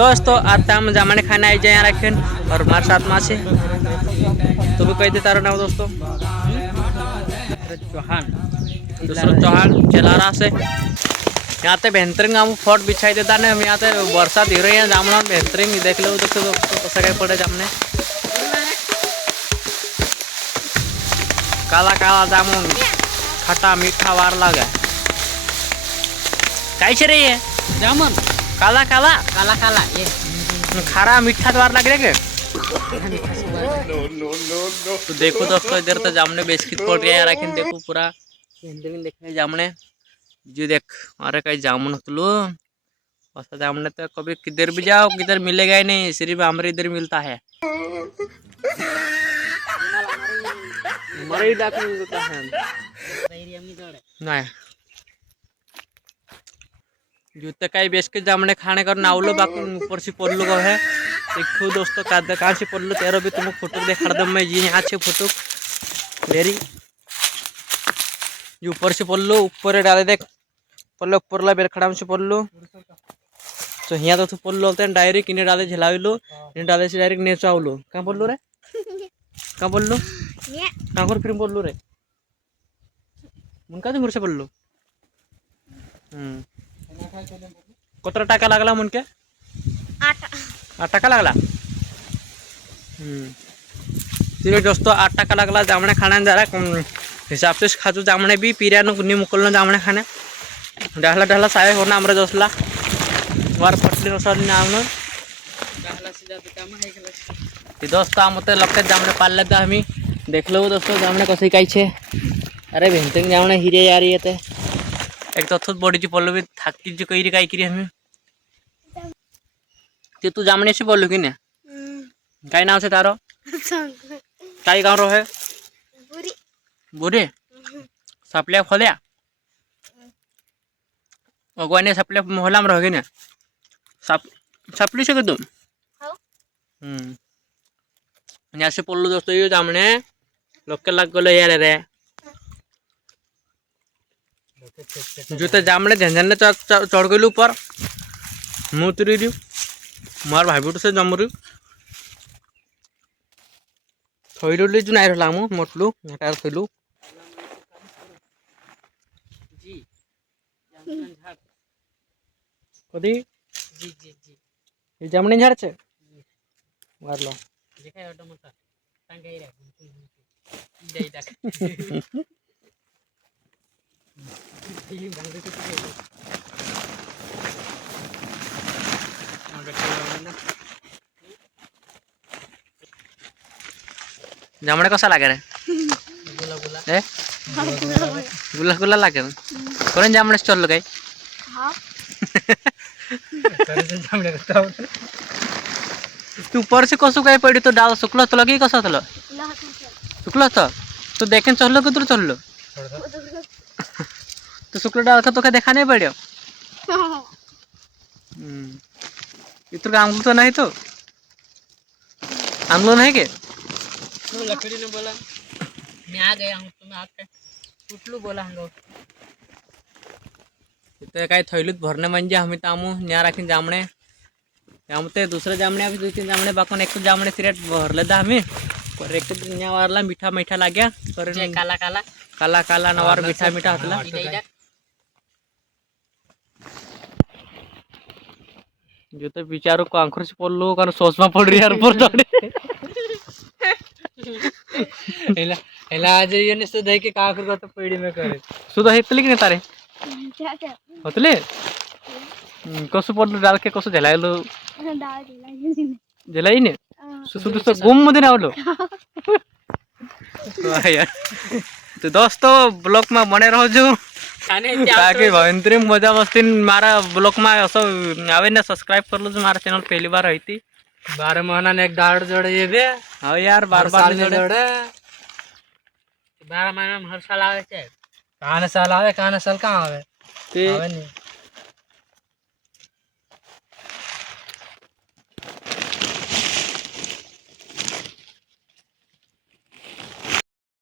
दोस्तों आज हम जामने खाने आई जाए यहाँ रखें और हमारे साथ माँ से तो भी कह दे तारा नाम दोस्तों चौहान दूसरा चौहान चलारा से यहाँ पे बेहतरीन हम फोर्ट बिछाई देता ने हम यहाँ पे वर्षा धीरे रही है जामना बेहतरीन देख लो दोस्तों कसं काय पड़े जामने काला काला जामुन खट्टा मीठा वार लगा कैसे रही है जामुन काला काला काला काला ये खारा मीठा द्वार लग रहा है तो देखो दोस्तों इधर तो जामने बेस्किट पड़ गया यार आखिर देखो पूरा देखने जामने जो देख अरे कहीं जामुन हतलू ऐसा जामने तो कभी किधर भी जाओ किधर मिलेगा ही नहीं सिर्फ हमारे इधर मिलता है हमारे इधर मिलता है नहीं जूते का बेस्किट जामने खाने का नावलो बाकी ऊपर से पड़लू को है देखो दोस्तों कहाँ से पड़लू तेरो भी तुमको फोटो देखा दो मैं ये यहाँ से फोटो मेरी जो ऊपर से पड़लू ऊपर डाले देख पड़लो ऊपर ला बेरखड़ा से पड़लू तो यहाँ तो पड़लू होते हैं डायरेक्ट इन्हें डाले झेलाविलू इन्हें डाले से डायरेक्ट नेचो आवलू कहाँ पड़लू रे कहाँ पड़लू कहाँ कर फिर पड़लू रे मुनका तो मुझसे पड़लू कतरा टाका लागला मुनके 8 टाका लागला ठीक है दोस्तों 8 टाका लागला जामने खाने जरा हिसाब से खाचू जामने भी पीरिया कुन्नी मुकलना जामने खाने डाहला डाहला साय होना आमरे दोस्तला वार पटली रसनी नाम दोस्त मत लक्षात जामने पाल आम्ही देखलो दोस्तों जामने कसे काय अरे भेंते जामने हिरे यार येते एक तो थोत बॉडी पडलो भी थाकती जी कई काय करी हमें ते तू जामने से बोलू कि ना काय नाव से तारो काय गाँव रो है बुरी सपलिया खोलिया अगवाने सपलिया मोहल्ला में रहोगे ना सपली से तुम यहाँ से पड़लू दोस्तों ये जामने लोग लग गलो यार रे जूते जामने झंझन चढ़ गलू ऊपर मुँह उतरी रू मार भाई बुट से जमरू थैलू जो नहीं रहा मु मोटलू हटार थैलू कदी ये जामने झाड़ छे मार लो जामने कसा लागे रे गुला गुला लागे कोण जामने चल काय तू ऊपर से कसो काय पड़ी तो डाल सुकला तो लगी कसा थलो सुकला तो देखें चललो किधर चललो तो शुक्ल डाल का तो क्या देखा नहीं पड़ो इतना आंगलू तो नहीं तो आंगलू नहीं के लकड़ी ने बोला मैं आ गया हूँ तुम्हें आके उठलू बोला हम लोग इतने काय थैलीत भरने म्हणजे हमें तामू न्या राखीन जामने त्यामुळे दुसरे जामने अभी 2-3 जामने बाकून एक जामने सिरेट भरले दा हमें पर एक न्या वारला मीठा मीठा लाग्या पर काला काला काला काला नवार मीठा मीठा हतला जो तो बिचारो को आंखर से पड़लो कारण सॉस में पड़ रही यार ऊपर चढ़े एला आज ये ने से दे के का कर तो पेड़ी में करे सुधा हेतली कि तारे होतले कसो पड़लो डाल के कसो झलायलो झलाई ने सुधु तो गुम मदे आवलो तो यार तो दोस्तों ब्लॉग में बने रहो जो ताकि भयंकर मजा मस्ती मारा ब्लॉग में असो आवे ना सब्सक्राइब कर लो जो हमारा चैनल पहली बार आई थी 12 महीना ने एक दाड़ जोड़े ये बे हाँ यार बार जोड़े 12 महीना में हर साल आवे छे कहां साल आवे कहां साल कहां आवे